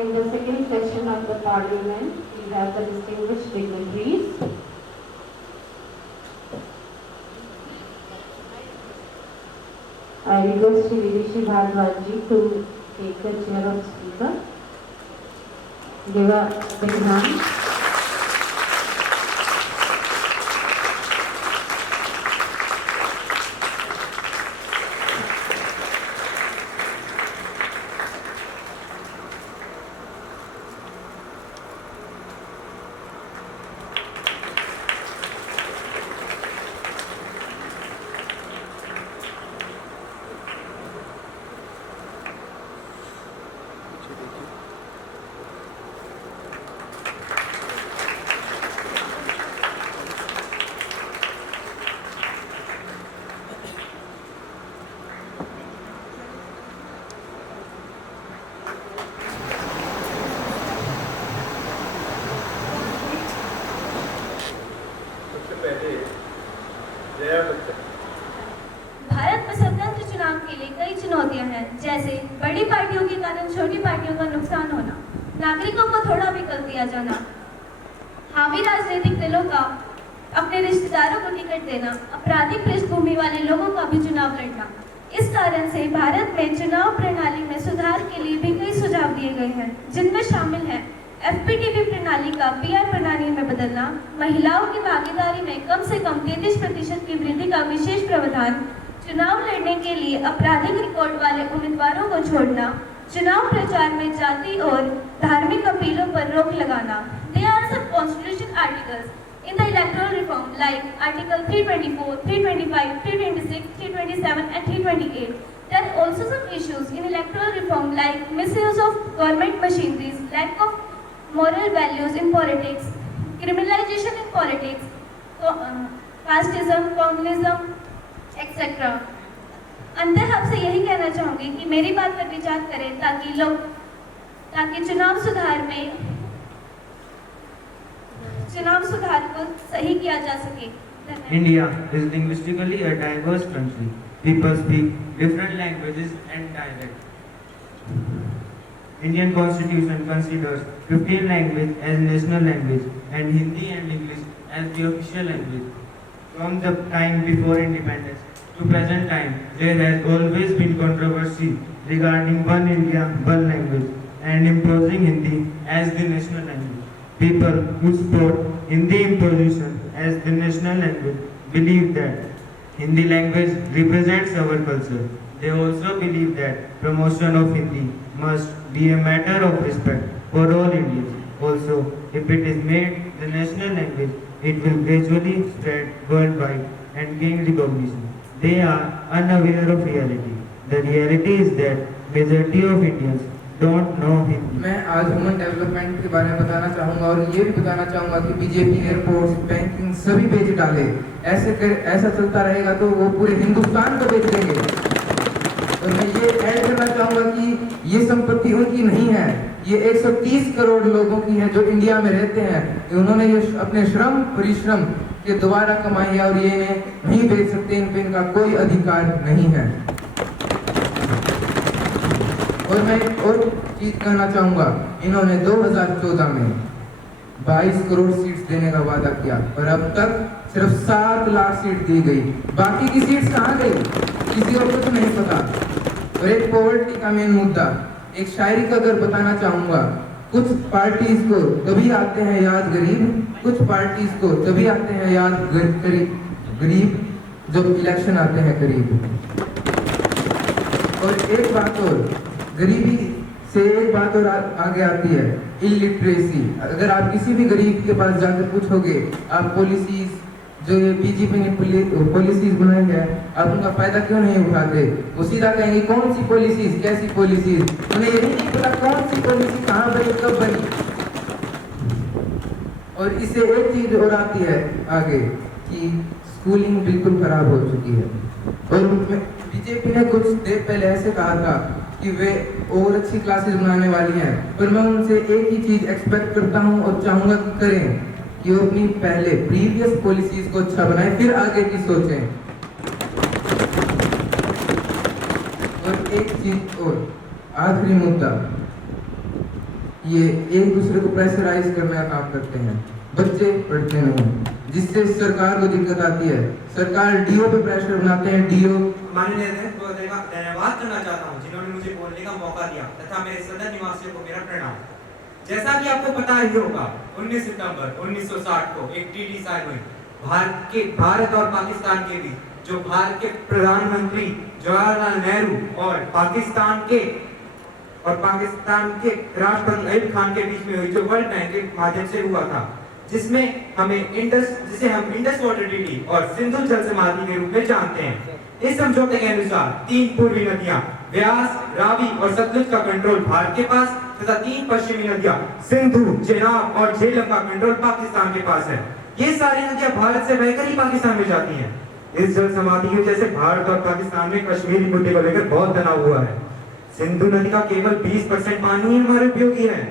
In the second session of the Parliament, we have the distinguished dignitaries. I request Shri Vidishi Bhardwaj ji to take the chair of Speaker. Give a big hand. Bharat में स्वतंत्र चुनाव के लिए कई चुनौतियां हैं, जैसे बड़ी पार्टियों के कारण छोटी पार्टियों का नुकसान होना, नागरिकों को थोड़ा विकल्प दिया जाना, हावी राजनीतिक दलों का अपने रिश्तेदारों को टिकट देना, आपराधिक पृष्ठभूमि वाले लोगों का भी चुनाव लड़ना। इस कारण से भारत में चुनाव प्रणाली में सुधार के लिए भी कई सुझाव दिए गए हैं, जिनमें शामिल है FPTP प्रणाली का PR प्रणाली में बदलना, महिलाओं की भागीदारी में कम से कम 33% की वृद्धि का विशेष प्रावधान, चुनाव लड़ने के लिए आपराधिक रिकॉर्ड वाले उम्मीदवारों को छोड़ना, चुनाव प्रचार में जाति और धार्मिक अपीलों पर रोक लगाना। There are some constitution articles in the electoral reform like Article 324, 325, 326, 327 and 328. There are also some issues in electoral reform like misuse of government machineries, lack of moral values in politics, criminalization in politics, casteism, communism, etc. अंतर आपसे यही कहना चाहूंगी कि मेरी बात पर विचार करें ताकि चुनाव सुधार को सही किया जा सके। India is linguistically a diverse country. People speak different languages and dialects. Indian Constitution considers 15 languages as national language and Hindi and English as the official language. From the time before independence to present time, there has always been controversy regarding one India, one language and imposing Hindi as the national language. People who support Hindi imposition as the national language believe that Hindi language represents our culture. They also believe that promotion of Hindi must be a matter of respect for all Indians. Also, if it is made the national language, it will gradually spread worldwide and gain recognition. They are unaware of reality. The reality is that majority of Indians don't know Hindi. मैं आज human development के बारे में बताना चाहूँगा और ये भी बताना चाहूँगा कि बीजेपी एयरपोर्ट्स, बैंकिंग सभी बेच डाले। ऐसा चलता रहेगा तो वो पूरे हिंदुस्तान को बेच देंगे। और मैं ये ऐड करना चाहूँगा कि ये संपत्ति उनकी नहीं है, ये 130 करोड़ लोगों की है जो इंडिया में रहते हैं। उन्होंने ये अपने श्रम परिश्रम के द्वारा कमाई है और ये नहीं बेच सकते, इन पे इनका कोई अधिकार नहीं है। और मैं और चीज कहना चाहूँगा, इन्होंने 2014 में 22 करोड़ सीट्स देने का वादा किया और अब तक सिर्फ 7 लाख सीट दी गई। बाकी की सीट्स कहाँ गई किसी को कुछ नहीं पता। और एक पॉवर्टी का मेन मुद्दा, एक शायरी का अगर बताना चाहूँगा, कुछ पार्टीज को कभी आते हैं याद गरीब, कुछ पार्टीज को तभी आते हैं याद गरीब जब इलेक्शन आते हैं करीब। और एक बात और, गरीबी से एक बात और आगे आती है, इलिटरेसी। अगर आप किसी भी गरीब के पास जाकर पूछोगे, आप पॉलिसीज जो ये बीजेपी ने पॉलिसीज बनाई है, आप उनका फायदा क्यों नहीं उठाते? वो सीधा कहेंगे कौन सी पॉलिसीज, कैसी पॉलिसीज, उन्हें यही नहीं पता कौन सी पॉलिसी कहाँ बनी, कब बनी। और इससे एक चीज और आती है आगे कि स्कूलिंग बिल्कुल खराब हो चुकी है। और बीजेपी ने कुछ देर पहले ऐसे कहा था कि वे और अच्छी क्लासेस बनाने वाली हैं, पर मैं उनसे एक ही चीज एक्सपेक्ट करता हूं और चाहूंगा कि करें कि वो अपनी पहले प्रीवियस पॉलिसीज को अच्छा बनाएं, फिर आगे की सोचें। और एक चीज और, आखिरी मुद्दा, ये एक दूसरे को प्रेशराइज करने का काम करते हैं, बच्चे पढ़ते नहीं, जिससे सरकार को दिक्कत आती है। सरकार डीओ पे प्रेशर बनाते हैं, डीओ। माननीय अध्यक्ष महोदय का धन्यवाद करना चाहता हूं जिन्होंने मुझे बोलने का मौका दिया तथा मेरे सदन निवासियों को मेरा प्रणाम। जैसा कि आपको पता ही होगा 19 सितंबर 1960 को एक ट्रीटी साइन हुई भारत और पाकिस्तान के बीच, जो भारत के प्रधानमंत्री जवाहरलाल नेहरू और पाकिस्तान के राष्ट्रपति अयूब खान के बीच में हुई, जो वर्ल्ड बैंक के माध्यम से हुआ था, जिसमें जिसे हम इंडस वाटर ट्रीटी और सिंधु जल समाधि के रूप में जानते हैं। इस समझौते के अनुसार 3 पूर्वी नदियां व्यास, रावी और सतलुज का कंट्रोल भारत के पास तथा 3 पश्चिमी नदियां सिंधु, चेनाब और झेलम का कंट्रोल पाकिस्तान के पास है। ये सारी नदियां भारत से बहकर ही पाकिस्तान में जाती हैं। इस जल समाधि की वजह से भारत और पाकिस्तान में कश्मीरी मुद्दे को लेकर बहुत तनाव हुआ है। सिंधु नदी का केवल 20% पानी हमारे उपयोगी है।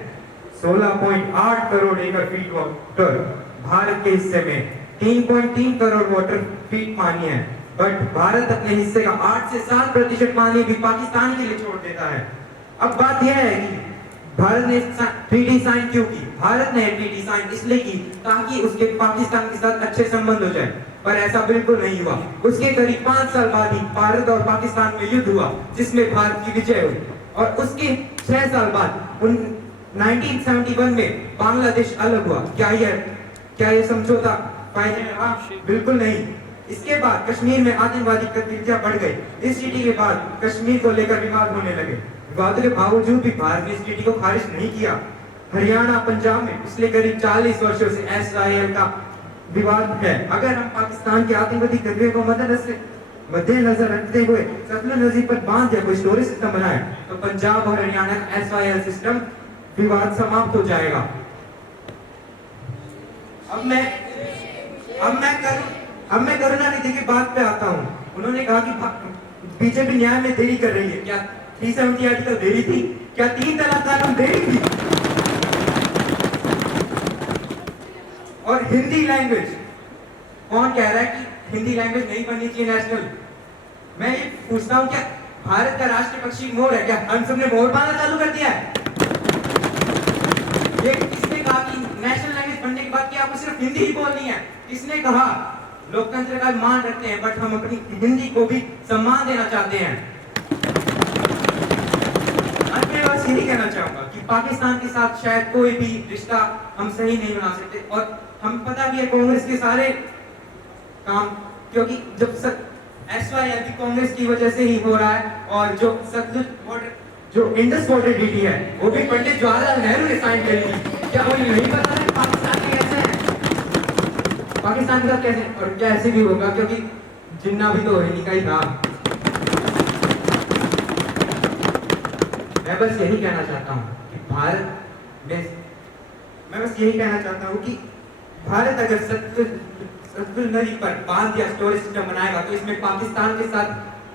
16.8 करोड़ एकड़ फीट वाटर भारत के हिस्से में 3.3 करोड़ वाटर फीट पानी है, बट भारत अपने हिस्से का 8 से 7% पानी भी पाकिस्तान के लिए छोड़ देता है। अब बात यह है कि भारत ने ट्रीटी साइन क्यों की? भारत ने ट्रीटी साइन इसलिए की ताकि उसके पाकिस्तान के साथ अच्छे संबंध हो जाए, पर ऐसा बिल्कुल नहीं हुआ। उसके करीब 5 साल बाद ही भारत और पाकिस्तान में युद्ध हुआ, जिसमें भारत की विजय हुई, और उसके 6 साल बाद 1971 में बांग्लादेश अलग हुआ। क्या ये समझौता फायदे में रहा? बिल्कुल नहीं। इसके बाद कश्मीर में आतंकवादी गतिविधियां बढ़ गई। इस ट्रीटी के बाद कश्मीर को लेकर विवाद होने लगे। विवादों के बावजूद भी भारत ने इस ट्रीटी को खारिज नहीं किया। हरियाणा, पंजाब में पिछले करीब 40 वर्षों से SYL का विवाद है। अगर हम पाकिस्तान के आतंकवादी गतिविधियों को मद्देनजर रखते हुए सतलुज नदी पर बांध या कोई स्टोरेज सिस्टम बनाए, तो पंजाब और हरियाणा का SYL सिस्टम विवाद समाप्त हो जाएगा। अब मैं करुणानिधि की बात पे आता हूँ। उन्होंने कहा कि बीजेपी न्याय में देरी कर रही है। क्या 370 आर्टिकल देरी थी? क्या 3 तलाक कानून देरी थी? और हिंदी लैंग्वेज, कौन कह रहा है कि हिंदी लैंग्वेज नहीं बननी चाहिए नेशनल? मैं ये पूछता हूँ, क्या भारत का राष्ट्रीय पक्षी मोर है? क्या हम सबने मोर पालना चालू कर दिया है? ये किसने कहा कि नेशनल लैंग्वेज बनने के बाद कि आपको सिर्फ हिंदी ही बोलनी है? किसने कहा? लोकतंत्र का मान रखते हैं, बट हम अपनी हिंदी को भी सम्मान देना चाहते हैं। अंत में बस यही कहना चाहूंगा कि पाकिस्तान के साथ शायद कोई भी रिश्ता हम सही नहीं बना सकते, और हम पता भी है कांग्रेस के सारे काम, क्योंकि जब SYL भी कांग्रेस की वजह से ही हो रहा है, और जो इंडस वाटर ट्रीटी है वो भी पंडित जवाहरलाल नेहरू ने साइन करी थी। क्या उन्हें नहीं पता है पाकिस्तान में कैसे है? पाकिस्तान के साथ कैसे, और कैसे भी होगा, क्योंकि जिन्ना भी तो इन्हीं का ही था। मैं बस यही कहना चाहता हूँ कि भारत अगर सतलुज नदी पर बांध या स्टोरेज सिस्टम बनाएगा, तो इसमें पाकिस्तान के साथ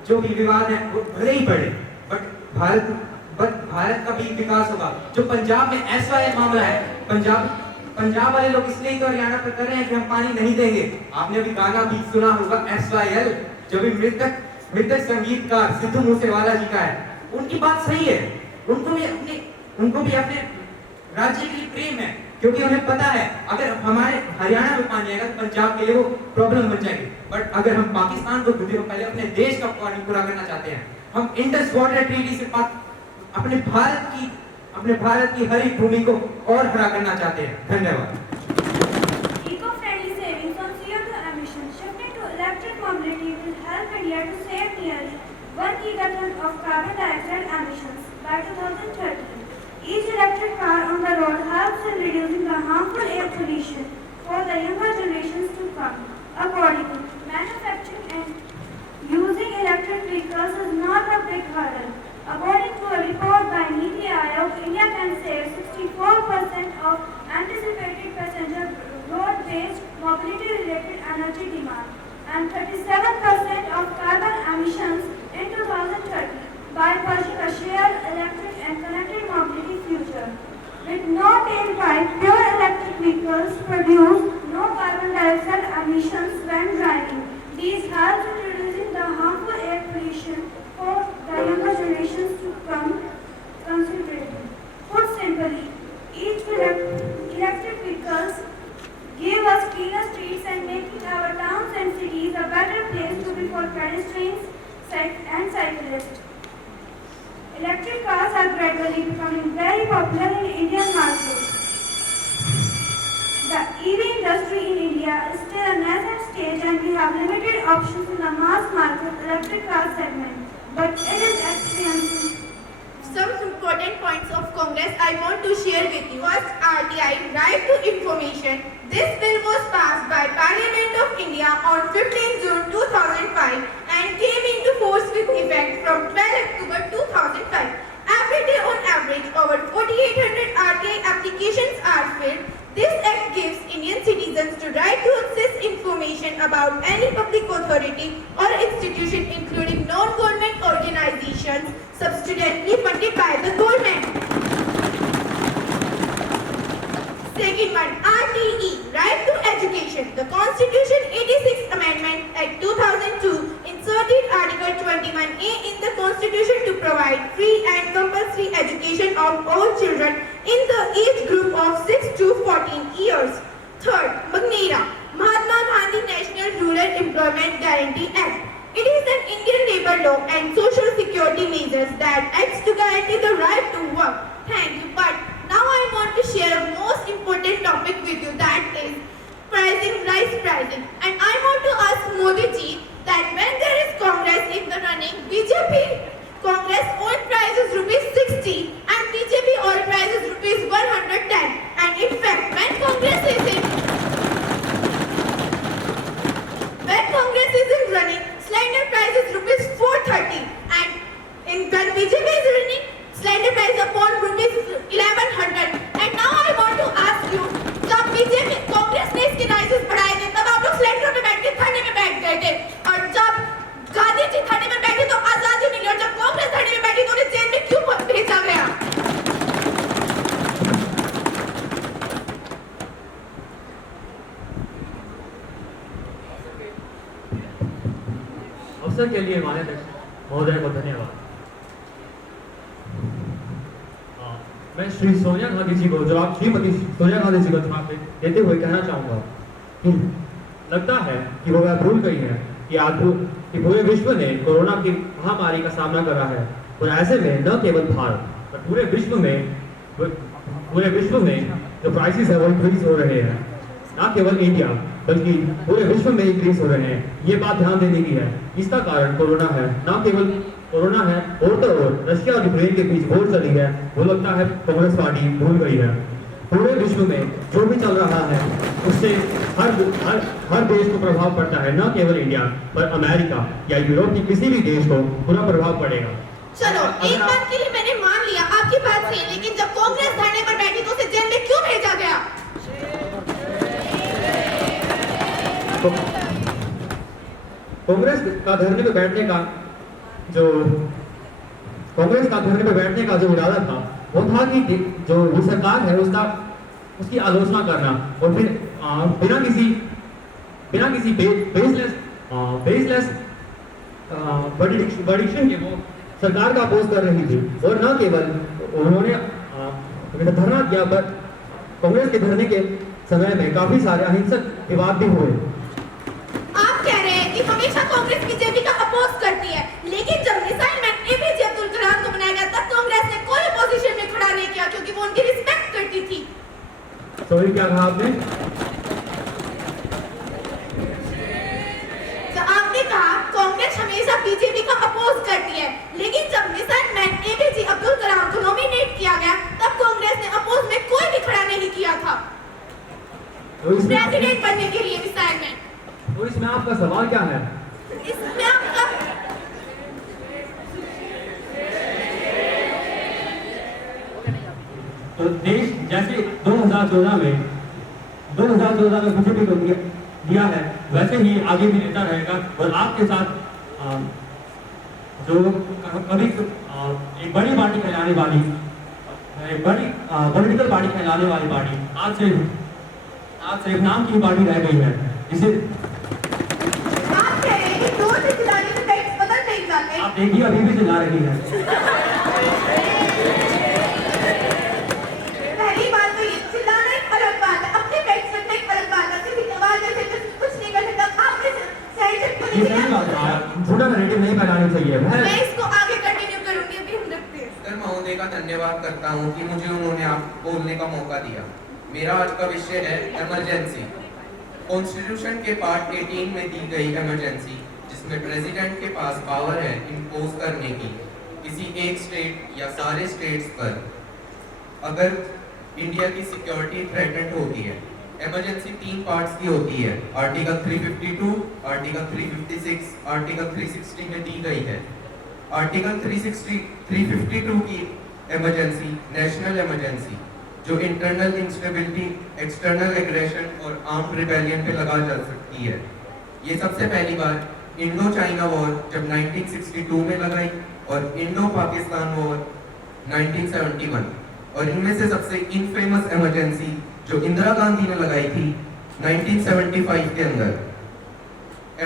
जो भी विवाद है वो भले ही बढ़े, बट भारत का भी विकास होगा। जो पंजाब में SYL मामला है, पंजाब वाले लोग इसलिए तो हरियाणा पर कर रहे हैं कि हम पानी नहीं देंगे। आपने अभी गाना भी सुना होगा SYL, जो भी मृतक संगीतकार सिद्धू मूसेवाला जी का है। उनकी बात सही है, उनको भी अपने राज्य के लिए प्रेम है, क्योंकि उन्हें पता है अगर हमारे हरियाणा में पानी आएगा तो पंजाब के लिए वो प्रॉब्लम बन जाएगी। बट अगर हम पाकिस्तान को पहले अपने देश का पानी पूरा करना चाहते हैं, हम इंडस वाटर ट्रीटी से अपने भारत की हरी भूमि को और हरा करना चाहते हैं। धन्यवाद। Eco-friendly savings on CO2 emissions shifting to electric mobility will help India to save nearly 1 gigaton of carbon dioxide emissions by 2030. Each electric car on the road helps in reducing the harmful air pollution for the younger generations to come. Accordingly, manufacturing and using electric vehicles is not a big hurdle. According to a report by NITI Aayog, India can save 64% of anticipated passenger road-based mobility-related energy demand and 37% of carbon emissions in 2030 by pursuing a shared electric and connected mobility future. With no tailpipe, pure electric vehicles produce no carbon dioxide emissions when driving. These help in reducing the harmful air pollution for the younger generations to come considerably. Put simply, electric vehicles give us cleaner streets and making our towns and cities a better place to be for pedestrians and cyclists. Electric cars are gradually becoming very popular in Indian market. The EV industry in India is still a nascent stage and we have limited options in the mass market electric car segment, but it is experiencing. Some important points of Congress I want to share with you. First, RTI, Right to Information. This bill was passed by Parliament of India on 15 June 2005 and came into force with effect from 12 October 2005. Every day on average, over 4,800 RTI applications are filled. This act gives Indian citizens the right to access information about any public authority or institution, including non-government organizations substantially funded by the government. Second one, RTE, Right to Education. The Constitution 86th Amendment Act 2002 inserted Article 21A in the Constitution to provide free and compulsory education of all children in the age group of 6 to 14 years. Third, MGNREGA, Mahatma Gandhi National Rural Employment Guarantee Act. It is an Indian labor law and social security measures that acts to guarantee the right to work. Thank you. But now I want to share a most important topic with you, that is pricing, rice pricing. And I want to ask Modi ji that when there is Congress in the running, BJP Congress oil price is ₹60 and BJP oil price is ₹110. And in fact, when Congress is in running, cylinder price is ₹430, and when BJP is running, cylinder price upon ₹1100. And now I want to ask you, जब BJP Congress ने इसके prices बढ़ाए थे, तब आप लोग cylinder पे बैठ के धरने में बैठ गए थे, और जब गांधी जी धरने में बैठे तो आजादी मिली, और जब कांग्रेस धरने में बैठी तो उन्हें जेल में क्यों भेजा गया? अवसर के लिए माननीय महोदय को धन्यवाद। मैं श्री सोनिया गांधी जी को जवाब श्रीमती सोनिया गांधी जी को जवाब देते हुए कहना चाहूंगा कि लगता है कि वो वह भूल गई है कि पूरे विश्व ने कोरोना की महामारी का सामना करा है, और ऐसे में न केवल भारत पर पूरे विश्व में जो प्राइसेस है वो इंक्रीज हो रहे हैं। न केवल इंडिया बल्कि पूरे विश्व में इंक्रीज हो रहे हैं। ये बात ध्यान देने की है। इसका कारण कोरोना है, न केवल कोरोना है, और तो और रशिया और यूक्रेन के बीच वॉर चली है, वो लगता है कांग्रेस पार्टी भूल गई है। पूरे विश्व में जो भी चल रहा है उससे हर देश को प्रभाव पड़ता है, न केवल इंडिया पर अमेरिका या यूरोप के किसी भी देश को पूरा प्रभाव पड़ेगा। चलो, एक बात के लिए मैंने मान लिया आपकी बात सही, लेकिन जब कांग्रेस धरने पर बैठी तो उसे जेल में क्यों भेजा गया? कांग्रेस का धरने पे बैठने का जो इरादा था वो था कि जो सरकार है उसकी आलोचना करना, और फिर बिना किसी बेसलेस प्रेडिक्शन के वो सरकार का अपोज कर रही थी। और न केवल उन्होंने धरना किया, पर कांग्रेस के धरने के समय में काफी सारे अहिंसक विवाद भी हुए। आप कह रहे हैं कि हमेशा कांग्रेस बीजेपी का अपोज करती है, लेकिन जब missile man APJ Abdul Kalam को बनाया गया तब कांग्रेस ने कोई अपोजिशन में खड़ा नहीं किया, क्योंकि वो उनकी रिस्पेक्ट करती थी। सॉरी, क्या कहा आपने? आपने कहा कांग्रेस हमेशा बीजेपी का अपोज करती है, लेकिन जब missile man APJ Abdul Kalam को नॉमिनेट किया गया तब कांग्रेस ने अपोज में कोई भी खड़ा नहीं किया था प्रेसिडेंट बनने के लिए मिसाइल मैन। तो इसमें आपका सवाल क्या है? इसमें आपका तो देश जैसे 2014 में बीजेपी को दिया है, वैसे ही आगे भी लेता रहेगा। और आपके साथ जो कभी एक बड़ी पार्टी कहलाने वाली, एक बड़ी पॉलिटिकल पार्टी कहलाने वाली पार्टी आज सिर्फ नाम की पार्टी रह गई है, जिसे आप देखिए अभी भी चिल्ला रही है। पहली बात तो ये ये सही बात है, झूठा नैरेटिव नहीं फैलानी चाहिए। मैं इसको आगे कंटिन्यू करूंगी, अभी हम रखते हैं। सर महोदय का धन्यवाद करता हूँ कि मुझे उन्होंने आप बोलने का मौका दिया। मेरा आज का विषय है इमरजेंसी। कॉन्स्टिट्यूशन के पार्ट 18 में दी गई इमरजेंसी, जिसमें प्रेसिडेंट के पास पावर है इम्पोज करने की किसी एक स्टेट या सारे स्टेट्स पर अगर इंडिया की सिक्योरिटी थ्रेटेंड होती है। इमरजेंसी 3 पार्ट्स की होती है। आर्टिकल 352, आर्टिकल 356, आर्टिकल 360 में दी गई है। आर्टिकल 352 की इमरजेंसी नेशनल इमरजेंसी, जो इंटरनल इंस्टेबिलिटी, एक्सटर्नल एग्रेशन और आर्म्ड रिबेलियन पे लगा जा सकती है। ये सबसे पहली बार इंडो चाइना वॉर जब 1962 में लगाई और इंडो पाकिस्तान वॉर 1971, और इनमें से सबसे इनफेमस इमरजेंसी जो इंदिरा गांधी ने लगाई थी 1975 के अंदर।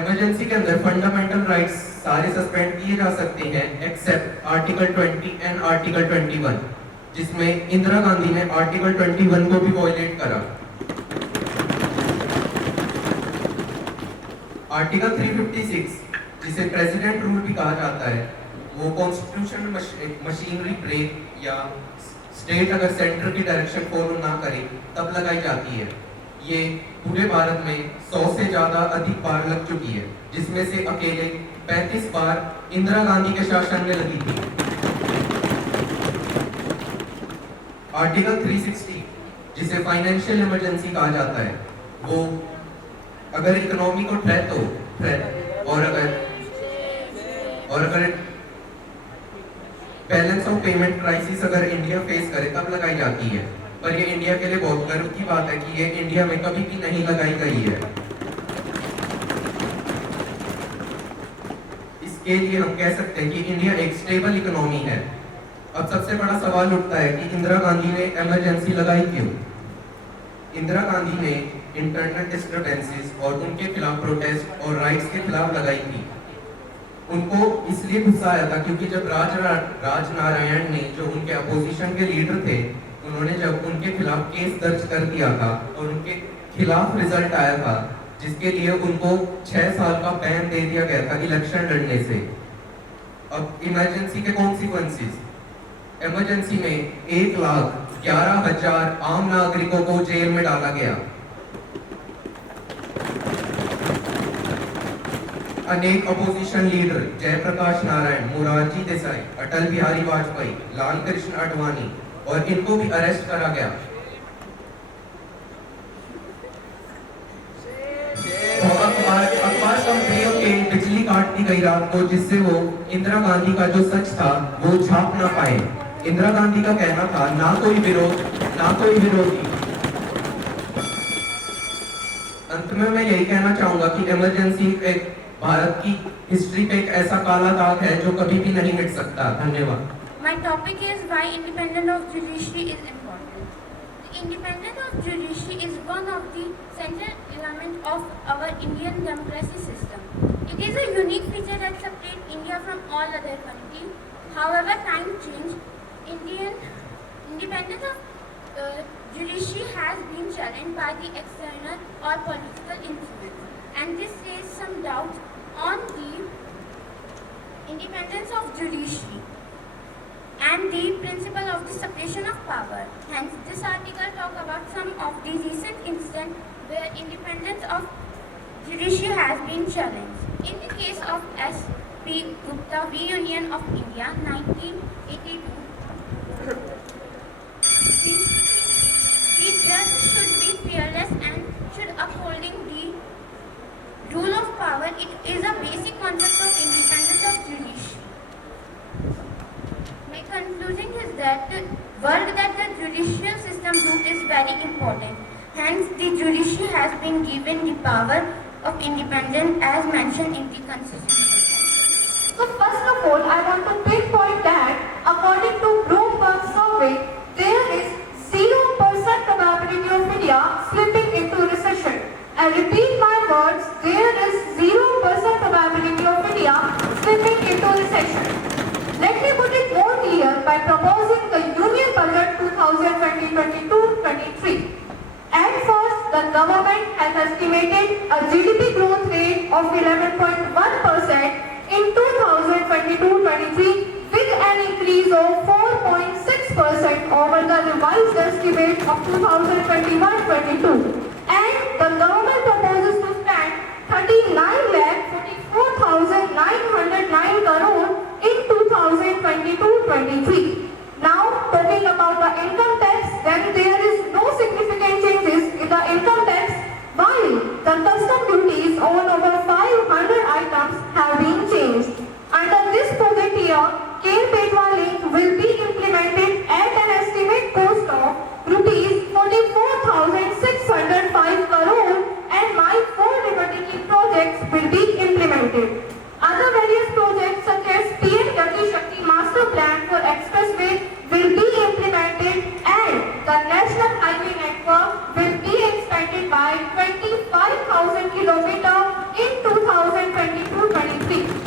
इमरजेंसी के अंदर फंडामेंटल राइट्स सारे सस्पेंड किए जा सकते हैं एक्सेप्ट आर्टिकल 20 एंड आर्टिकल 21, जिसमें इंदिरा गांधी ने आर्टिकल 21 को भी वॉयलेट करा। आर्टिकल 356, जिसे प्रेसिडेंट रूल भी कहा जाता है, वो कॉन्स्टिट्यूशन मशीनरी ब्रेक या स्टेट अगर सेंटर की डायरेक्शन फॉलो ना करे तब लगाई जाती है। ये पूरे भारत में 100 से ज्यादा अधिक बार लग चुकी है, जिसमें से अकेले 35 बार इंदिरा गांधी के शासन में लगी थी। आर्टिकल 360, जिसे फाइनेंशियल इमरजेंसी कहा जाता है, वो अगर इकोनॉमी को थ्रेट और अगर बैलेंस ऑफ पेमेंट क्राइसिस अगर इंडिया फेस करे तब लगाई जाती है। पर ये इंडिया के लिए बहुत गर्व की बात है कि ये इंडिया में कभी भी नहीं लगाई गई है। इसके लिए हम कह सकते हैं कि इंडिया एक स्टेबल इकोनॉमी है। अब सबसे बड़ा सवाल उठता है कि इंदिरा गांधी ने इमरजेंसी लगाई क्यों? इंदिरा गांधी ने इंटरनल डिस्टर्बेंसेस और उनके खिलाफ प्रोटेस्ट और राइट्स के खिलाफ लगाई थी। उनको इसलिए गुस्सा आया था क्योंकि जब राज नारायण ने, जो उनके अपोजिशन के लीडर थे, उन्होंने जब उनके खिलाफ केस दर्ज कर दिया था और उनके खिलाफ रिजल्ट आया था, जिसके लिए उनको 6 साल का बैन दे दिया गया था इलेक्शन लड़ने से। अब इमरजेंसी के कॉन्सिक्वेंसेस, इमरजेंसी में 1,11,000 आम नागरिकों को जेल में डाला गया। अनेक अपोजिशन लीडर जयप्रकाश नारायण, मोरारजी देसाई, अटल बिहारी वाजपेयी, लाल कृष्ण आडवाणी, और इनको भी अरेस्ट करा गया। अखबार कंपनियों के बिजली काट दी गई रात को, जिससे वो इंदिरा गांधी का जो सच था वो छाप ना पाए। इंदिरा गांधी का कहना था ना कोई विरोध ना कोई विरोधी। अंत में मैं यही कहना चाहूंगा कि इमरजेंसी एक भारत की हिस्ट्री पे एक ऐसा काला दाग है जो कभी भी नहीं मिट सकता। धन्यवाद। My topic is why independence of judiciary is important. The independence of judiciary is one of the central elements of our Indian democracy system. It is a unique feature that separates India from all other countries. However, time changed. Indian independence of judiciary has been challenged by the external or political influence, and this raised some doubts on the independence of judiciary and the principle of the separation of power. Hence, this article talks about some of the recent incidents where independence of judiciary has been challenged. In the case of S.P. Gupta v. Union of India, 1982, the judge should be fearless and should upholding the rule of power. It is a basic concept of independence of judiciary. My conclusion is that the work that the judicial system do is very important. Hence, the judiciary has been given the power of independence as mentioned in the Constitution. So first of all, I want to pinpoint that according to Bloomberg survey, there is 0% probability of India slipping into recession. I repeat my words, there is 0% probability of India slipping into recession. Let me put it more clear by proposing the Union Budget 2020-22-23. At first, the government has estimated a GDP growth rate of 11.1%. in 2022-23 with an increase of 4.6% over the revised estimate of 2021-22. And the government proposes to spend 39,44,909 crore in 2022-23. Now, talking about the income tax, then there is no significant changes in the income tax, while the custom duties on over 500 items have been changed. Under this project year, Ken-Betwa link will be implemented at an estimate cost of rupees 44,605 crore, and my 4 Liberty projects will be implemented. Other various projects such as PM Gati Shakti Master Plan for Expressway will be implemented, and the National Highway Network will be expanded by 25,000 kilometers in 2022-23.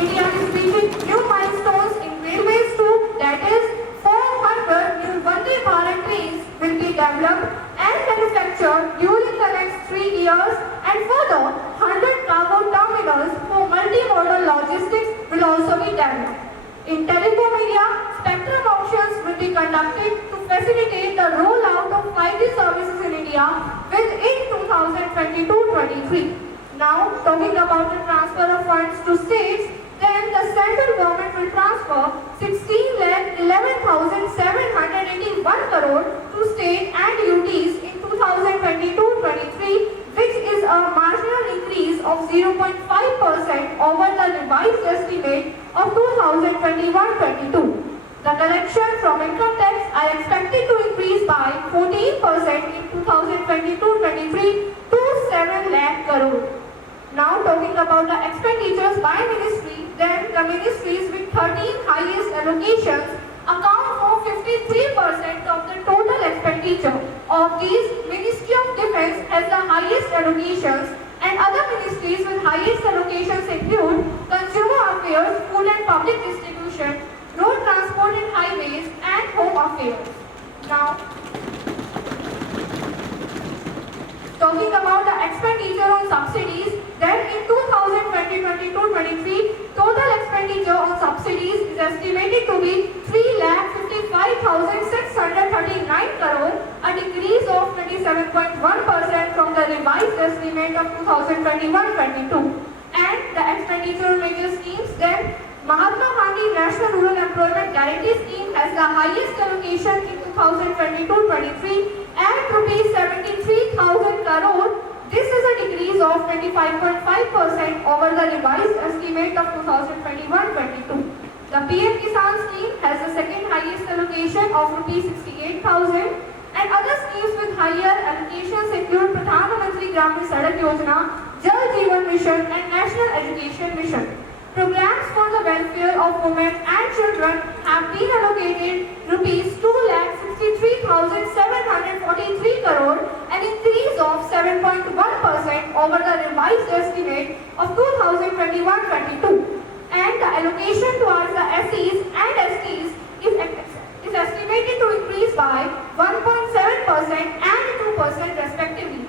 India is reaching new milestones in railways too, that is 400 new Vande Bharat trains will be developed and manufactured during the next 3 years, and further 100 cargo terminals for multimodal logistics will also be developed. In telecom area, spectrum auctions will be conducted to facilitate the rollout of 5G services in India within 2022-23. Now, talking about the transfer of funds to states, then the central government will transfer 16,11,781 crore to state and UTs in 2022-23, which is a marginal increase of 0.5% over the revised estimate of 2021-22. The collection from income tax are expected to increase by 14% in 2022-23 to 7 lakh crore. Now talking about the expenditures by ministry, then the ministries with 13 highest allocations account for 53% of the total expenditure. Of these, Ministry of Defence has the highest allocations, and other ministries with highest allocations include Consumer Affairs, Food and Public Distribution, Road Transport and Highways, and Home Affairs. Now, talking about the expenditure on subsidies, then in 2020-22-23, total expenditure on subsidies is estimated to be 3,55,639 crore, a decrease of 27.1% from the revised estimate of 2021-22. And the expenditure major schemes, then Mahatma Gandhi National Rural Employment Guarantee Scheme has the highest allocation in 2022-23 at rupees 73,000 crore. This is a decrease of 25.5% over the revised estimate of 2021-22. The PM Kisan scheme has the second highest allocation of rupees 68,000, and other schemes with higher allocations include Pradhan Mantri Gramin Sadak Yojana, Jal Jeevan Mission, and National Education Mission. Programs for the welfare of women and children have been allocated rupees 2,63,743 crore, an increase of 7.1% over the revised estimate of 2021-22. And the allocation towards the SCs and STs is estimated to increase by 1.7% and 2% respectively.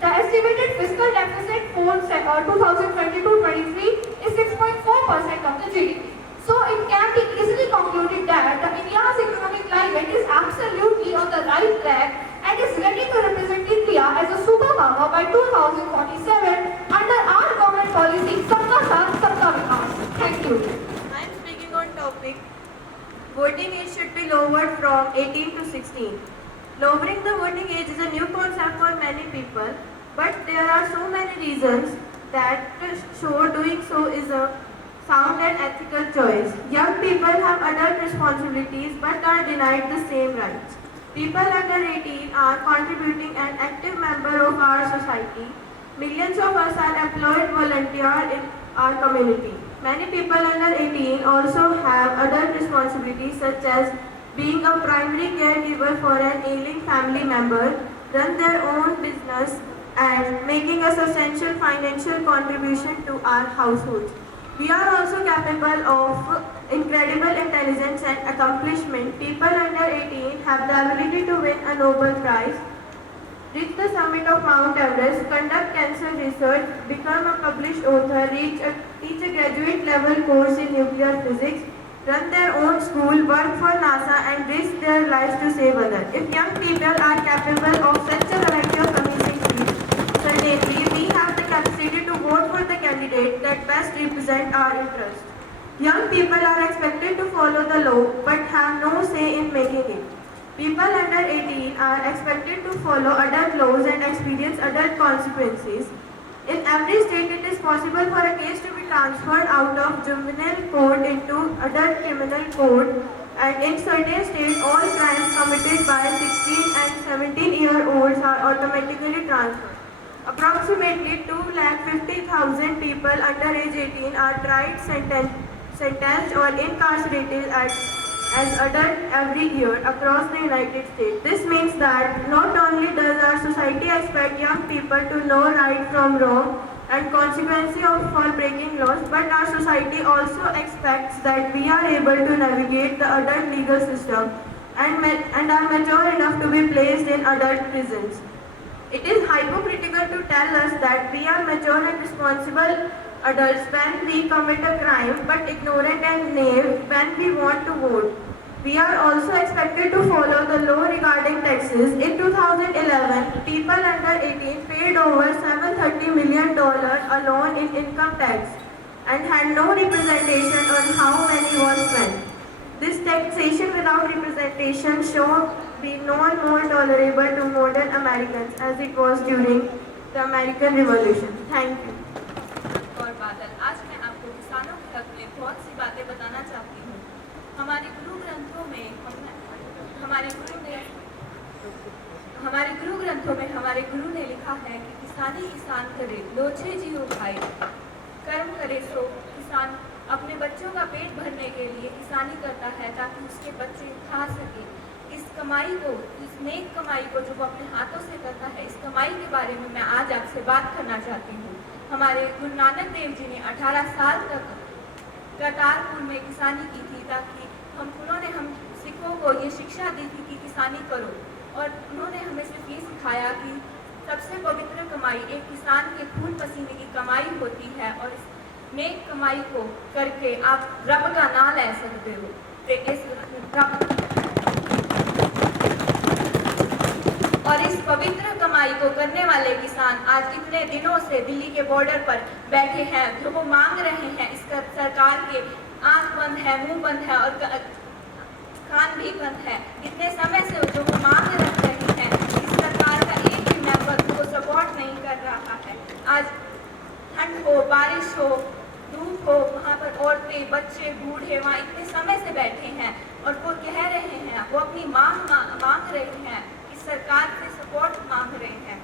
The estimated fiscal deficit for 2022-23 is 6.4% of the GDP. So it can be easily concluded that India's economic climate is absolutely on the right track and is ready to represent India as a superpower by 2047 under our government policy Sabka Saath Sabka Vikas. Thank you. I am speaking on topic voting age should be lowered from 18 to 16. Lowering the voting age is a new concept for many people, but there are so many reasons that show doing so is a sound and ethical choice. Young people have adult responsibilities but are denied the same rights. People under 18 are contributing an active member of our society. Millions of us are employed volunteer in our community. Many people under 18 also have adult responsibilities such as being a primary caregiver for an ailing family member, run their own business, and making a substantial financial contribution to our households. We are also capable of incredible intelligence and accomplishment. People under 18 have the ability to win a Nobel Prize, reach the summit of Mount Everest, conduct cancer research, become a published author, teach a graduate level course in nuclear physics, run their own school, work for NASA and risk their lives to save others. If young people are capable of such a variety of amazing feats, certainly we have the capacity to vote for the candidate that best represent our interests. Young people are expected to follow the law but have no say in making it. People under 18 are expected to follow adult laws and experience adult consequences. In every state, it is possible for a case to be transferred out of juvenile court into adult criminal court, and in certain states, all crimes committed by 16 and 17-year-olds are automatically transferred. Approximately 250,000 people under age 18 are tried, sentenced or incarcerated as adults every year across the United States. This means that not only does our society expect young people to know right from wrong and consequences for breaking laws, but our society also expects that we are able to navigate the adult legal system and are mature enough to be placed in adult prisons. It is hypocritical to tell us that we are mature and responsible adults when we commit a crime, but ignorant and naive when we want to vote. We are also expected to follow the law regarding taxes. In 2011, people under 18 paid over $730 million alone in income tax and had no representation on how many was spent. This taxation without representation should be no more tolerable to modern Americans as it was during the American Revolution. Thank you. और बादल, आज मैं आपको किसानों के हक में बहुत सी बातें बताना चाहती हूँ। हमारे गुरु ग्रंथों में हमारे गुरु ने लिखा है कि किसानी किसान करे, लोछे जियो भाई। कर्म करे सो किसान अपने बच्चों का पेट भरने के लिए किसानी करता है ताकि उसके बच्चे खा सके। इस कमाई को, इस नेक कमाई को जो वो अपने हाथों से करता है, इस कमाई के बारे में मैं आज आपसे बात करना चाहती हूँ। हमारे गुरु नानक देव जी ने 18 साल तक करतारपुर में किसानी की थी ताकि उन्होंने हम सिखों को ये शिक्षा दी थी कि किसानी करो, और उन्होंने हमें सिर्फ ये सिखाया कि सबसे पवित्र कमाई एक किसान के खून पसीने की कमाई होती है, और इस नेक कमाई को करके आप रब का नाम ले सकते हो। और इस पवित्र कमाई को करने वाले किसान आज इतने दिनों से दिल्ली के बॉर्डर पर बैठे हैं, जो वो मांग रहे हैं। इसका सरकार के आंख बंद है, मुंह बंद है और कान भी बंद है। इतने समय से जो वो मांग रख रहे हैं, इस सरकार का एक भी मेंबर उनको सपोर्ट नहीं कर रहा है। आज ठंड हो, बारिश हो, धूप हो, वहाँ पर औरतें, बच्चे, बूढ़े वहाँ इतने समय से बैठे हैं और वो कह रहे हैं, वो अपनी मांग रहे हैं, सरकार से सपोर्ट मांग रहे हैं।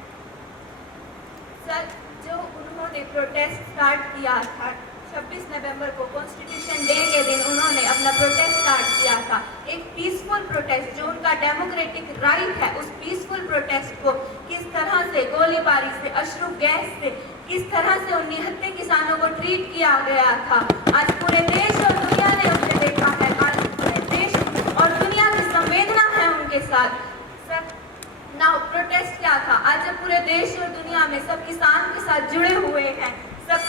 सर, जो उन्होंने प्रोटेस्ट स्टार्ट किया था 26 नवंबर को, कॉन्स्टिट्यूशन डे के दिन उन्होंने अपना प्रोटेस्ट स्टार्ट किया था, एक पीसफुल प्रोटेस्ट, जो उनका डेमोक्रेटिक राइट है। उस पीसफुल प्रोटेस्ट को किस तरह से गोलीबारी से, अश्रु गैस से, किस तरह से उन निहत्थे किसानों को ट्रीट किया गया था, आज पूरे देश और दुनिया ने उसे देखा है। आज पूरे देश और दुनिया की संवेदना है उनके साथ। नाउ प्रोटेस्ट क्या था? आज जब पूरे देश और दुनिया में सब किसान के साथ जुड़े हुए हैं, सब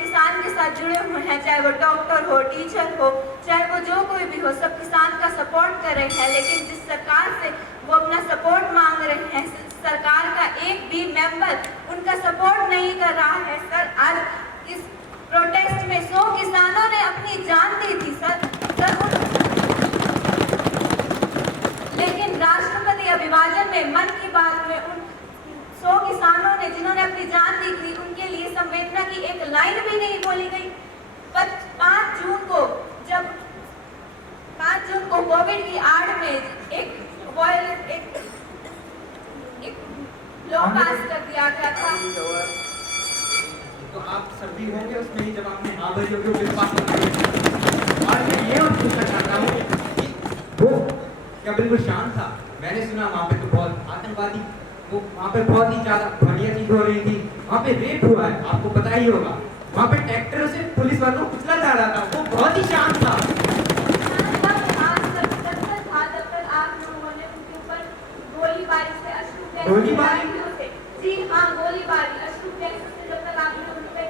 किसान के साथ जुड़े हुए हैं, चाहे वो डॉक्टर हो, टीचर हो, चाहे वो जो कोई भी हो, सब किसान का सपोर्ट कर रहे हैं। लेकिन जिस सरकार से वो अपना सपोर्ट मांग रहे हैं, सरकार का एक भी मेंबर उनका सपोर्ट नहीं कर रहा है। सर, आज इस प्रोटेस्ट में 100 किसानों ने अपनी जान दी थी। सर लेकिन राष्ट्रपति अभिभाषण में, मन की बात में, उन 100 किसानों ने जिन्होंने अपनी जान दी थी, उनके लिए संवेदना की एक लाइन भी नहीं बोली गई। 5 जून को कोविड की आड़ में एक लॉ पास कर दिया गया था। तो आप सर्दी होंगे उसमें ही जब आपने हाँ भरी होगी मेरे पास और मैं ये और पूछना चाहता हूँ कि वो क्या बिल्कुल शांत था? मैंने सुना वहाँ पे तो बहुत आतंकवादी, वो वहाँ पे बहुत ही ज्यादा बढ़िया चीज हो रही थी, वहाँ पे रेप हुआ है, आपको पता ही होगा। वहाँ पे ट्रैक्टर से पुलिस वालों को कुचला जा रहा था, वो बहुत ही शांत था। गोलीबारी से, गोलीबारी? जी हाँ, गोलीबारी की बारी अशोक जैसे से जब तक आगे बढ़ने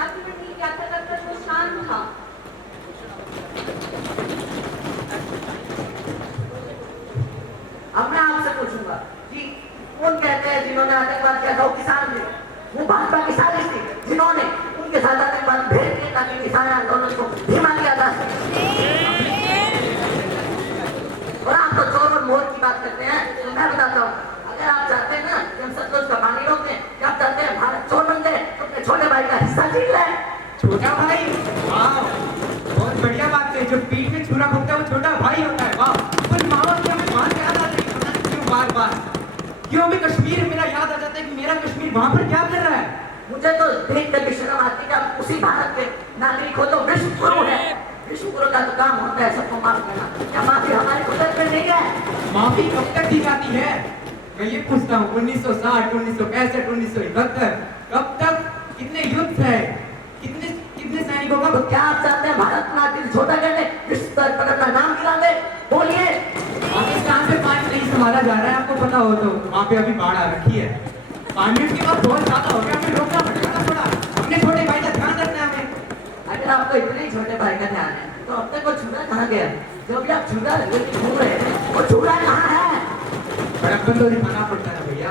आगे बढ़ने की यात्रा करता वो शांत था। अब मैं आपसे पूछूंगा कि कौन कहते हैं जिन्होंने आतंकवाद किया था वो किसान थे, वो भाजपा किसान थी जिन्होंने उनके साथ आतंकवाद भेज दिए ताकि किसान आंदोलन को धीमा किया जा सके। और आप तो चोर और मोर की बात करते हैं, तो मैं बताता हूँ, अगर आप चाहते हैं ना कि हम सतलुज का पानी रोक दें, कि आप चाहते हैं भारत चोर बन जाए, तो अपने छोटे भाई का हिस्सा छीन लें। छोटा भाई, वाह, बहुत बढ़िया बात है। जो पीठ में छुरा भोगता है वो छोटा भाई होता है। वाह, कुछ माहौल के हमें बात याद आ रही है, पता नहीं क्यों बार बार क्यों भी कश्मीर मेरा याद आ जाता है कि मेरा कश्मीर वहां पर क्या कर रहा है। मुझे तो देख कर भी शर्म आती है कि आप उसी भारत के नागरिक हो, तो विश्व गुरु है। विश्व गुरु का तो काम होता है सबको माफ करना, क्या माफी हमारे कुदरत में नहीं है? माफी कब तक दी जाती है? मैं ये पूछता हूँ, 1960, 1965, 1971 कब तक? कितने युद्ध है, कितने सैनिकों का? तो क्या आप चाहते हैं भारत अपना दिल छोटा करने, विश्व स्तर पर अपना नाम गिरा दे? बोलिए। पाकिस्तान पे पानी नहीं संभाला जा रहा है, आपको पता हो तो वहाँ पे अभी बाढ़ आ रखी है। 5 मिनट के बाद बहुत ज्यादा हो गया, हमें रोकना पड़ेगा ना थोड़ा। अपने छोटे भाई का ध्यान रखना है हमें। अगर आपको इतने ही छोटे भाई का ध्यान है तो अब तक वो छुरा कहाँ गया? जो भी आप छुरा घूम रहे हैं वो छुरा कहाँ है? बड़प्पन तो दिखाना पड़ता है भैया।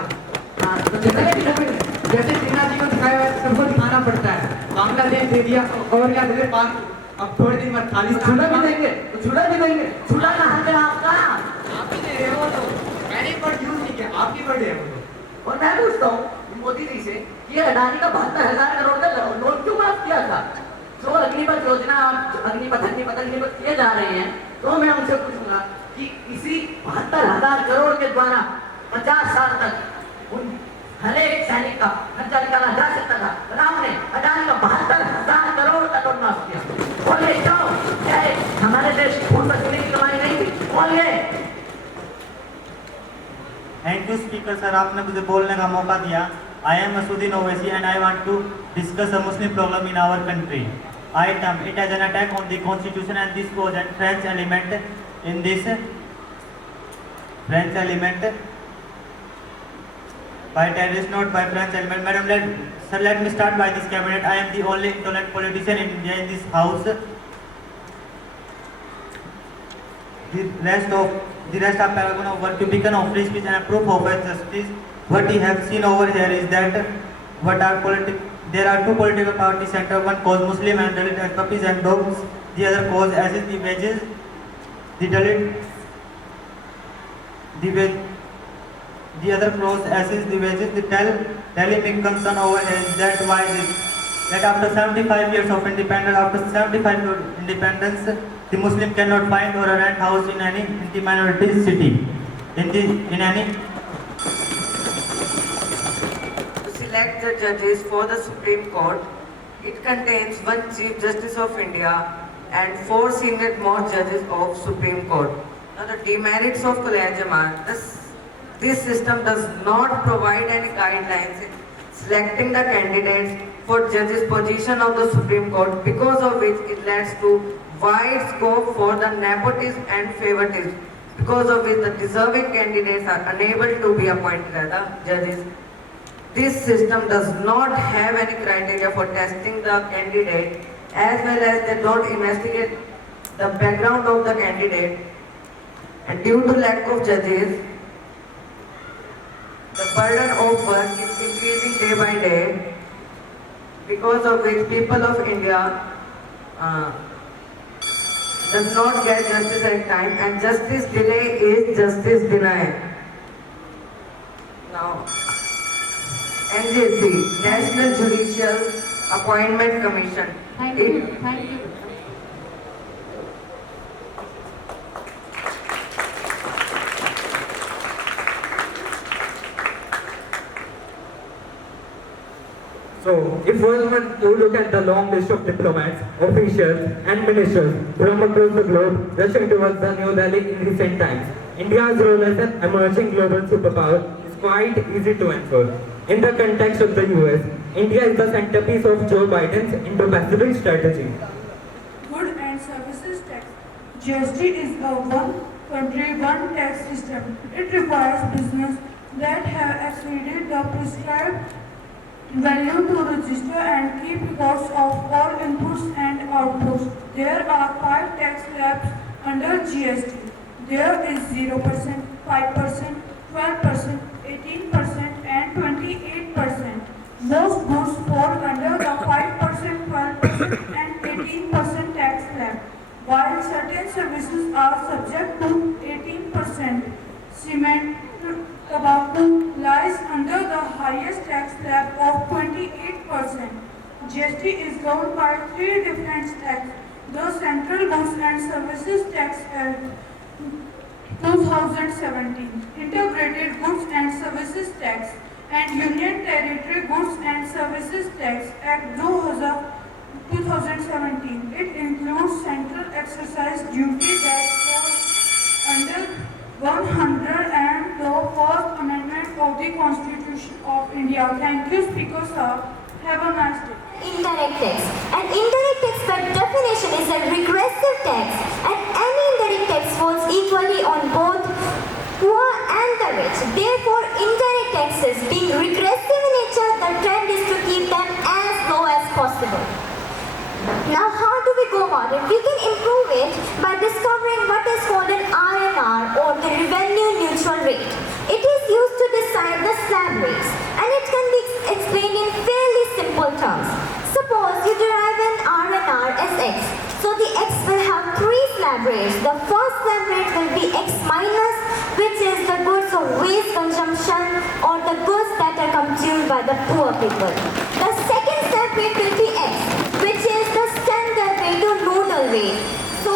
हाँ, तो जैसे सेना जी को दिखाया है सबको दिखाना पड़ता है। बांग्लादेश दे दिया और क्या दे दे, अब थोड़े दिन बाद खालिस्तान छुरा भी देंगे, तो छुरा भी देंगे। छुरा कहाँ गया आपका? आप ही दे रहे हो, तो मैंने वर्ड यूज नहीं किया, आपकी वर्ड है वो तो। और मैं पूछता हूँ मोदी जी से, ये अडानी का 72,000 करोड़ का लोन क्यों माफ किया था? जो अग्निपथ योजना, अग्निपथ किए जा रहे हैं, तो मैं उनसे पूछूंगा कि इसी 72,000 करोड़ के द्वारा 50 साल तक उन हर एक सैनिक का खर्चा निकाला जा सकता था, और आपने अडानी का 72,000 करोड़ का लोन माफ किया। बोलिए क्यों? क्या है हमारे देश की खून पसीने की कमाई नहीं थी? बोलिए। थैंक यू स्पीकर सर, आपने मुझे बोलने का मौका दिया। I am Masuddin Owaisi and I want to discuss a Muslim problem in our country. Item: it has an attack on the constitution and this was a French element in this French element by terrorist, not by French element. Madam, let me start by this cabinet. I am the only intolerant politician in India in this house. The rest are paragon of work to beacon of free speech and a proof of justice. What you have seen over here is that there are two political parties center. One cause Muslim and Dalit as puppies and dogs. The other cause assist the wages. The Dalit, the other cause assist the wages. The Delhi big concern over here is that why that after 75 years of independence, the Muslim cannot find or rent house in any anti-minority city. In any select the judges for the Supreme Court. It contains one Chief Justice of India and 4 senior most judges of Supreme Court. Now the demerits of collegium are this system does not provide any guidelines in selecting the candidates for judges position of the Supreme Court, because of which it leads to wide scope for the nepotism and favoritism, because of which the deserving candidates are unable to be appointed as the judges. This system does not have any criteria for testing the candidate, as well as they don't investigate the background of the candidate. And due to lack of judges, the burden of work is increasing day by day, because of which people of India does not get justice at time, and justice delay is justice denied. Now, NJC, National Judicial Appointment Commission. Thank you. Thank you. So, if you look at the long list of diplomats, officials and ministers from across the globe rushing towards the New Delhi in recent times, India's role as an emerging global superpower is quite easy to answer. In the context of the US, India is the centerpiece of Joe Biden's Indo-Pacific strategy. Good and services tax. GST is a one country, one tax system. It requires business that have exceeded the prescribed value to register and keep records of all inputs and outputs. There are 5 tax slabs under GST. There is 0%, 5%, 12%, 18% and 28%. Most goods fall under the 5%, 12% and 18% tax slab, while certain services are subject to 18%. Cement, tobacco lies under the highest tax slab of 28%. GST is governed by 3 different taxes: the Central Goods and Services Tax Act 2017, Integrated Goods and Services Tax, and Union Territory Goods and Services Tax Act 2017. It includes central excise duty that falls under 100 and the First Amendment of the Constitution of India. Thank you, Speaker sir. Have a nice day. Indirect tax. An indirect tax by definition is a regressive tax, and any indirect tax falls equally on both poor and the rich. Therefore, indirect taxes being regressive in nature, the trend is to keep them as low as possible. Now, how do we go about it? We can improve it by discovering what is called an RNR, or the revenue neutral rate. It is used to decide the slab rates, and it can be explained in fairly simple terms. Suppose you derive an RNR as X. So the X will have 3 slab rates. The first slab rate will be X minus, which is the goods of waste consumption or the goods that are consumed by the poor people. The second slab rate will be X, which is the standard rate or nodal rate. So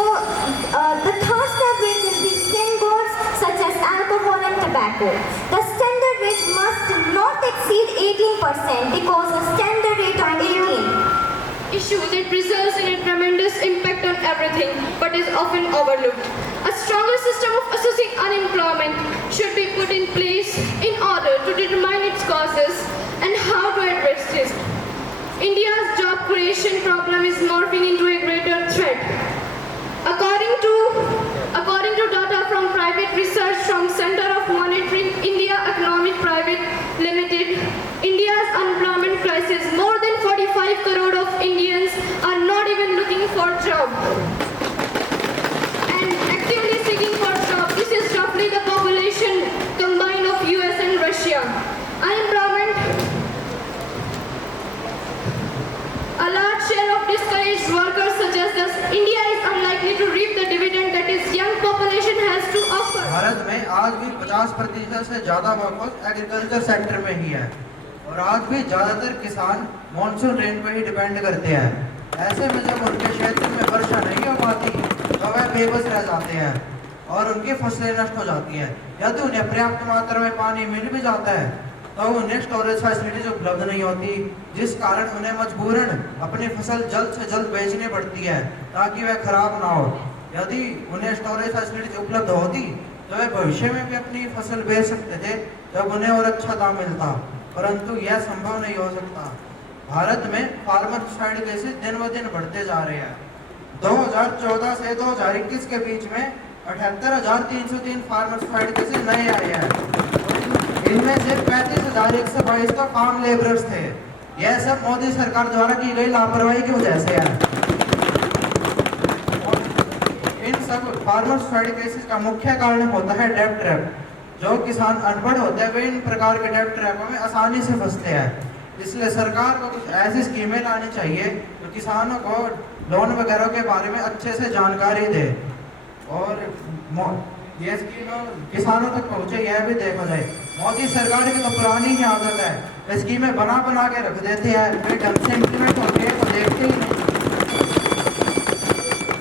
the third slab rate will be skin goods such as alcohol and tobacco. The standard rate must not exceed 18% because the standard rate of 18 issue that results in a tremendous impact on everything but is often overlooked. A stronger system of assessing unemployment should be put in place in order to determine its causes and how to address this. India's job creation problem is morphing into a greater threat. According to data from private research from Center of Monitoring India Economic Private Limited, India's unemployment crisis, more than 45 crore of Indians are not even looking for a job and actively seeking for a job. This is roughly the population combined of US and Russia. Unemployment, a large share of discouraged workers suggests that India is unlikely to reap the dividend that its young population has to offer. Bharat में आज भी 50% से ज़्यादा workforce agriculture sector में ही है और आज भी ज़्यादातर किसान मॉनसून रेन पर ही डिपेंड करते हैं। ऐसे में जब उनके क्षेत्र में वर्षा नहीं हो पाती तो वह बेबस रह जाते हैं और उनकी फसलें नष्ट हो जाती हैं। यदि उन्हें पर्याप्त मात्रा में पानी मिल भी जाता है तो उन्हें स्टोरेज फैसिलिटीज उपलब्ध नहीं होती, जिस कारण उन्हें मजबूरन अपनी फसल जल्द से जल्द बेचनी पड़ती है ताकि वह खराब ना हो। यदि उन्हें स्टोरेज फैसिलिटीज उपलब्ध होती तो वे भविष्य में भी अपनी फसल बेच सकते थे जब उन्हें और अच्छा दाम मिलता, परंतु यह संभव नहीं हो सकता। भारत में फार्मर सुसाइड केसेस दिन ब दिन बढ़ते जा रहे हैं। 2014 से 2021 के बीच में 78,303 फार्मर सुसाइड केसेस नए आए हैं। इनमें से 35,122 तो फार्म लेबरर्स थे। यह सब मोदी सरकार द्वारा की गई लापरवाही की वजह से है। इन सब फार्मर सुसाइड केसेस का मुख्य कारण होता है डेब्ट ट्रैप। जो किसान अनपढ़ होते हैं वे इन प्रकार के डेब्ट ट्रैपों में आसानी से फंसते हैं। इसलिए सरकार को कुछ ऐसी स्कीमें लानी चाहिए जो किसानों को लोन वगैरह के बारे में अच्छे से जानकारी दे और ये स्कीम किसानों तक पहुंचे, यह भी देखा जाए। मोदी सरकार की तो पुरानी ही आदत है, स्कीमें बना के रख देते हैं, वे ढंग से इम्प्लीमेंट होती है तो देखते ही नहीं।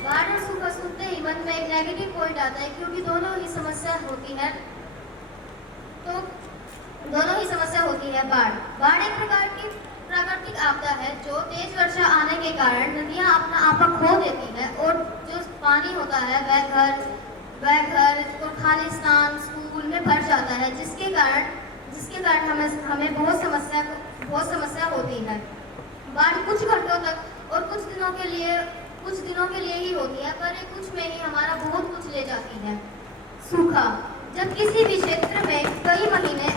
बाढ़ और सूखा सुनते ही मन में एक नेगेटिव पॉइंट आता है, क्योंकि दोनों ही समस्या होती है। बाढ़ एक प्रकार की प्राकृतिक आपदा है जो तेज वर्षा आने के कारण नदियां अपना आपा खो देती है और जो पानी होता है वह घर और खालिस्तान स्कूल में भर जाता है, जिसके कारण हमें बहुत समस्या होती है। बाढ़ कुछ घंटों तक और कुछ दिनों के लिए ही होती है, पर कुछ में ही हमारा बहुत कुछ ले जाती है। सूखा जब किसी भी क्षेत्र में कई महीने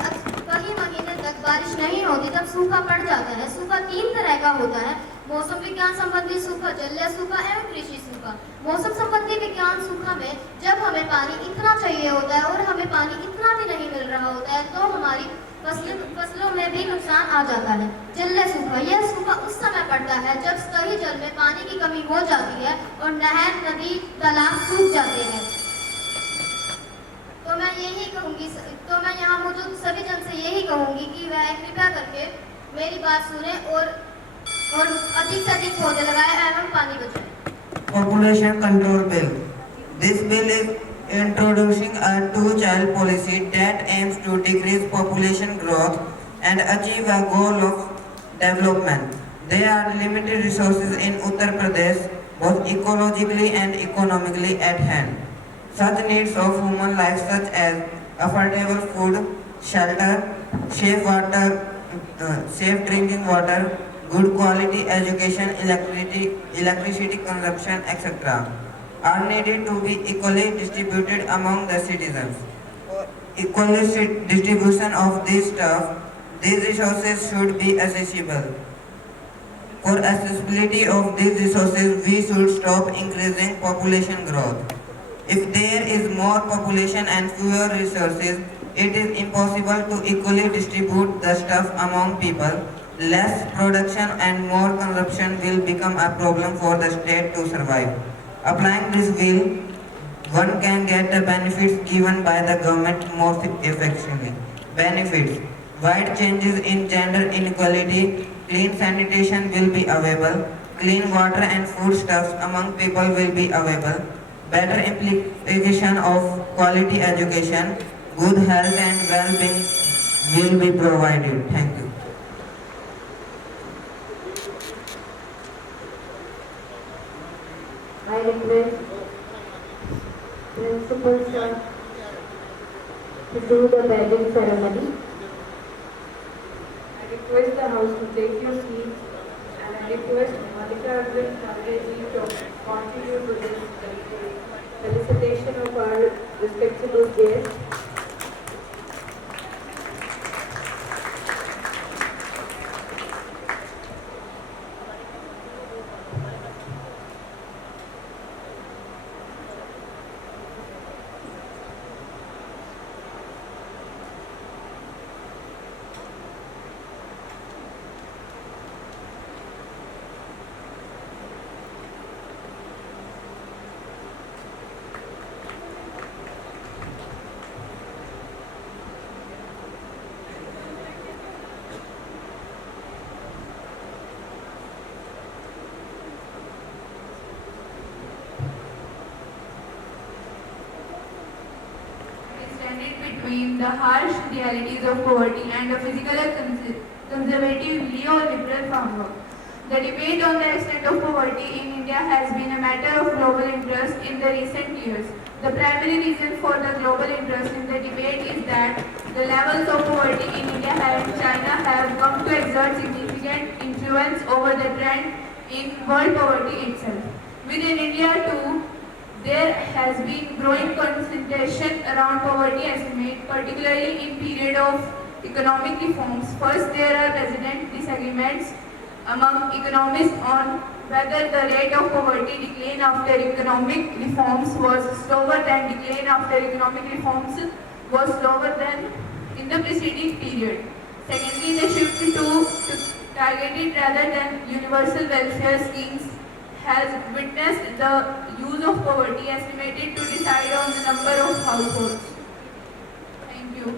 तक बारिश नहीं होती तब सूखा पड़ जाता है। सूखा 3 तरह का होता है: मौसम विज्ञान संबंधी सूखा, जलीय सूखा एवं कृषि सूखा। मौसम संबंधी विज्ञान सूखा में जब हमें पानी इतना चाहिए होता है और हमें पानी इतना भी नहीं मिल रहा होता है तो हमारी फसलों में भी नुकसान आ जाता है। जलीय सूखा, यह सूखा उस समय पड़ता है जब सतही जल में पानी की कमी हो जाती है और नहर, नदी, तालाब सूख जाते हैं। तो मैं यहाँ मौजूद सभी जन से यही कहूँगी कि वह कृपया करके मेरी बात सुने और अधिक से अधिक पौधे लगाए एवं पानी बचाए। Population Control Bill. This bill is introducing a two-child policy that aims to decrease population growth and achieve a goal of development. There are limited resources in Uttar Pradesh, both ecologically and economically at hand. Such needs of human life such as affordable food, shelter, safe drinking water, good quality education, electricity consumption, etc. are needed to be equally distributed among the citizens. For equal distribution of this stuff, these resources should be accessible. For accessibility of these resources, we should stop increasing population growth. If there is more population and fewer resources, it is impossible to equally distribute the stuff among people. Less production and more consumption will become a problem for the state to survive. Applying this bill, one can get the benefits given by the government more effectively. Benefits: wide changes in gender inequality, clean sanitation will be available, clean water and foodstuffs among people will be available, better implication of quality education, good health and well-being will be provided. Thank you. I request Principal Sir to do the begging ceremony. I request the House to take your seats and I request Malika Arvind Khandeji to contribute to this felicitation of our respectable guests. Between the harsh realities of poverty and the physical conservative neoliberal framework. The debate on the extent of poverty in India has been a matter of global interest in the recent years. The primary reason for the global interest in the debate is that the levels of poverty in India and China have come to exert significant influence over the trend in world poverty itself. Within India too, there has been growing concentration around poverty estimate, particularly in period of economic reforms. First, there are resident disagreements among economists on whether the rate of poverty decline after economic reforms was slower than decline after economic reforms was slower than in the preceding period. Secondly, the shift to targeted rather than universal welfare schemes has witnessed the use of poverty estimated to decide on the number of households. Thank you.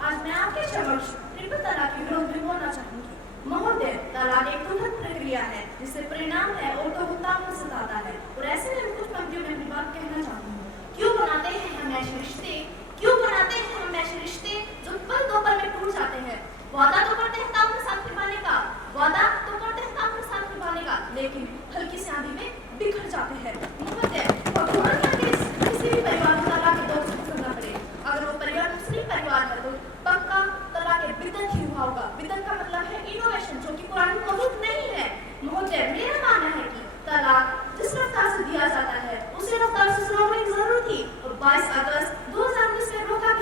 आज मैं आपके समक्ष triple तलाक के विरोध में बोलना चाहूंगी। महोदय, तलाक एक दुखद प्रक्रिया है जिससे परिणाम है औरतों को ताकत सताता है और ऐसे में कुछ पंक्तियों में अपनी बात कहना चाहूंगी। क्यों बनाते हैं हम ऐसे रिश्ते? क्यों बनाते हैं हम ऐसे रिश्ते जो पल दो पल में टूट जाते हैं? वादा तो करते हैं काम में साथ निभाने का, वादा तो करते हैं काम में साथ निभाने का, लेकिन हल्की सी आंधी में बिखर जाते हैं। महोदय, भगवान का किसी भी परिवार को तलाक के दौर से गुजरना पड़े, अगर वो परिवार मुस्लिम परिवार है तो पक्का तलाक बिदअत ही हुआ होगा। बिदअत का मतलब है इनोवेशन, जो कि कुरान में मौजूद नहीं है। महोदय, मेरा मानना है कि तलाक जिस रफ्तार से दिया जाता है उसी रफ्तार से शुरू होने की जरूरत थी और 22 अगस्त 2019 में रोका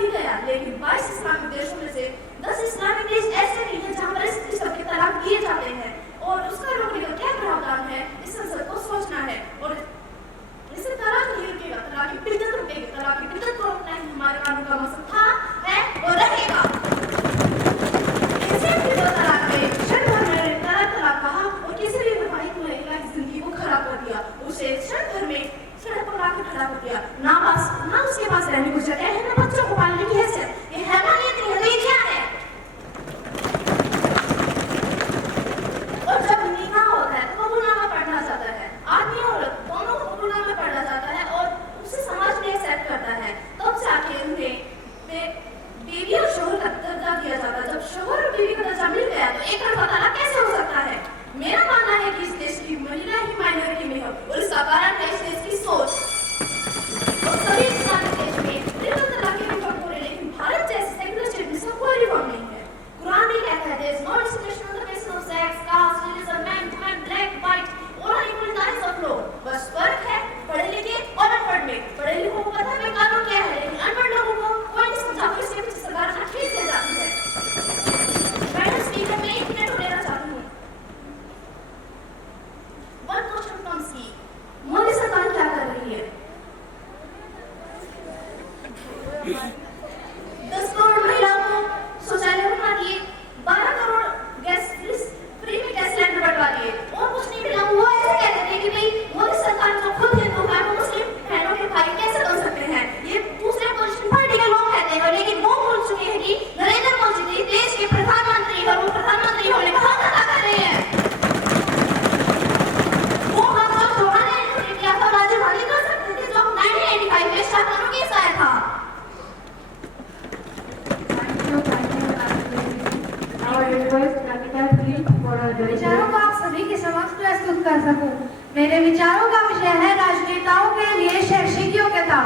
प्रस्तुत कर सकूं। मेरे विचारों का विषय है राजनेताओं के लिए शैक्षिक योग्यता।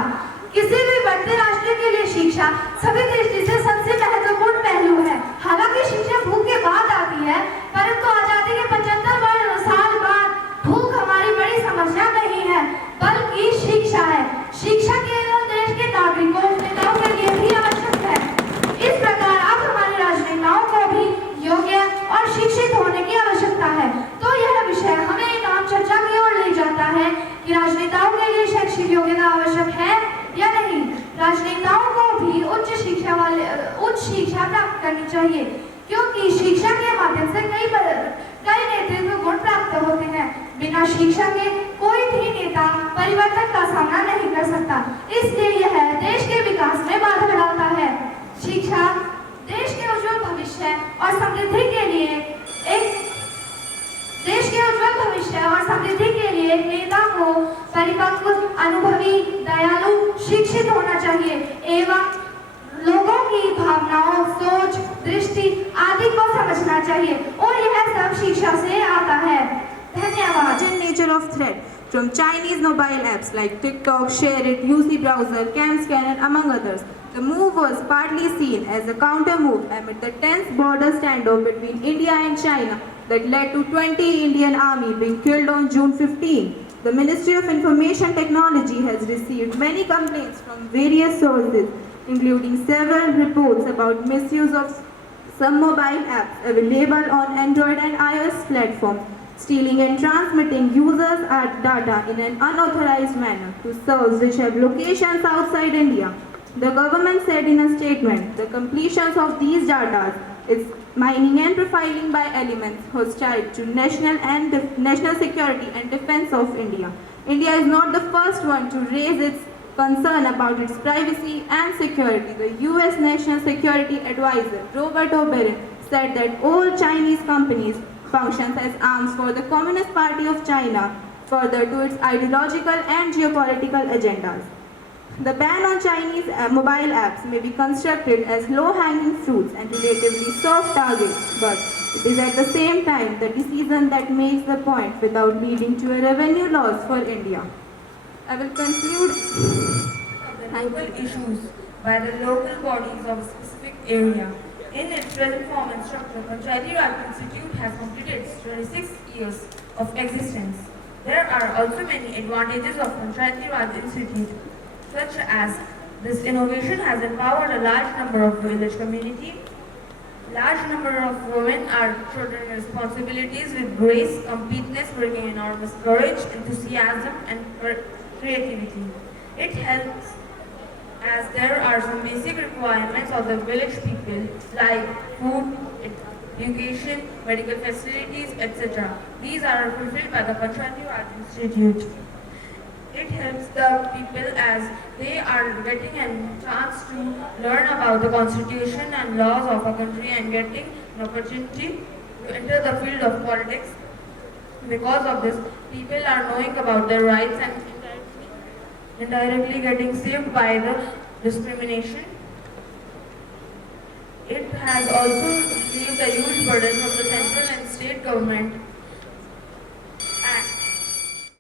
किसी भी बढ़ते राष्ट्र के लिए शिक्षा सभी दृष्टि से सबसे महत्वपूर्ण पहलू है। हालांकि शिक्षा भूख के बाद आती है, परंतु आजादी के 75 साल बाद भूख हमारी बड़ी समस्या नहीं है, बल्कि शिक्षा है। शिक्षा केवल देश के नागरिकों नेताओं के लिए भी आवश्यक है। इस प्रकार अब हमारे राजनेताओं को भी योग्य और शिक्षित होने की आवश्यकता है। तो यह विषय हमें एक आम चर्चा की ओर ले जाता है कि राजनेताओं के लिए शैक्षिक योग्यता आवश्यक है या नहीं। राजनेताओं को भी उच्च शिक्षा प्राप्त करनी चाहिए, क्योंकि शिक्षा के माध्यम से कई नेतृत्व गुण प्राप्त होते हैं। बिना शिक्षा के कोई भी नेता परिवर्तन का सामना नहीं कर सकता, इसलिए यह देश के विकास में बाधा डालता है। शिक्षा देश के उज्जवल भविष्य और समृद्धि के लिए एक नेता को परिपक्व, अनुभवी, दयालु, शिक्षित होना चाहिए एवं लोगों की भावनाओं, सोच, दृष्टि आदि को समझना चाहिए, और यह सब शिक्षा से आता है। धन्यवाद। Nature of threat from Chinese mobile apps like TikTok, ShareIt, UC Browser, CamScanner, among others. The move was partly seen as a counter move amid the tense border standoff between India and China that led to 20 Indian Army being killed on June 15. The Ministry of Information Technology has received many complaints from various sources, including several reports about misuse of some mobile apps available on Android and iOS platforms, stealing and transmitting users' data in an unauthorized manner to servers which have locations outside India. The government said in a statement, the completions of these data is mining and profiling by elements hostile to national security and defense of India. India is not the first one to raise its concern about its privacy and security. The US National Security Advisor, Robert O'Brien, said that all Chinese companies functions as arms for the Communist Party of China, further to its ideological and geopolitical agendas. The ban on Chinese mobile apps may be constructed as low-hanging fruits and relatively soft targets, but it is at the same time the decision that makes the point without leading to a revenue loss for India. I will conclude. The local issues by the local bodies of a specific area. In its present form and structure, Panchayati Raj Institute has completed its 26 years of existence. There are also many advantages of Panchayati Raj Institute, such as this innovation has empowered a large number of village community. Large number of women are shouldered responsibilities with grace, completeness, bringing enormous courage, enthusiasm, and creativity. It helps as there are some basic requirements of the village people like food, education, medical facilities, etc. These are fulfilled by the Panchayati Raj Institute. It helps the people as they are getting a chance to learn about the constitution and laws of a country and getting an opportunity to enter the field of politics. Because of this, people are knowing about their rights and indirectly getting saved by the discrimination. It has also relieved a huge burden from the central and state government